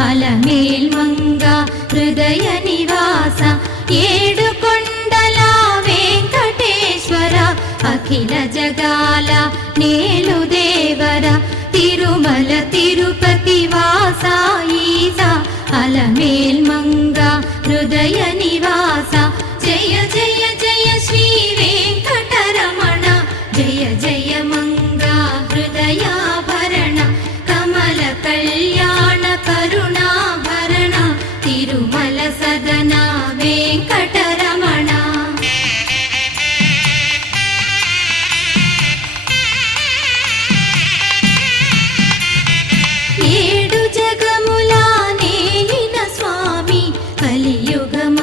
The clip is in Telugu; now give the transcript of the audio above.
అలమేల్మంగ హృదయ నివాస ఏడుకొండల వెంకటేశ్వర అఖిల జగాల నేలు దేవర తిరుమల తిరుపతి వాస ఈస అలమేల్మంగ హృదయ నివాస జయ జయ జయ శ్రీ వెంకటరమణ జయ జయ మంగ హృదయాభరణ కమల కళ్యాణ కరుణాభరణ తిరుమల సదన వెంకటరమణ ఏడు జగముల నేలిన స్వామి కలియుగ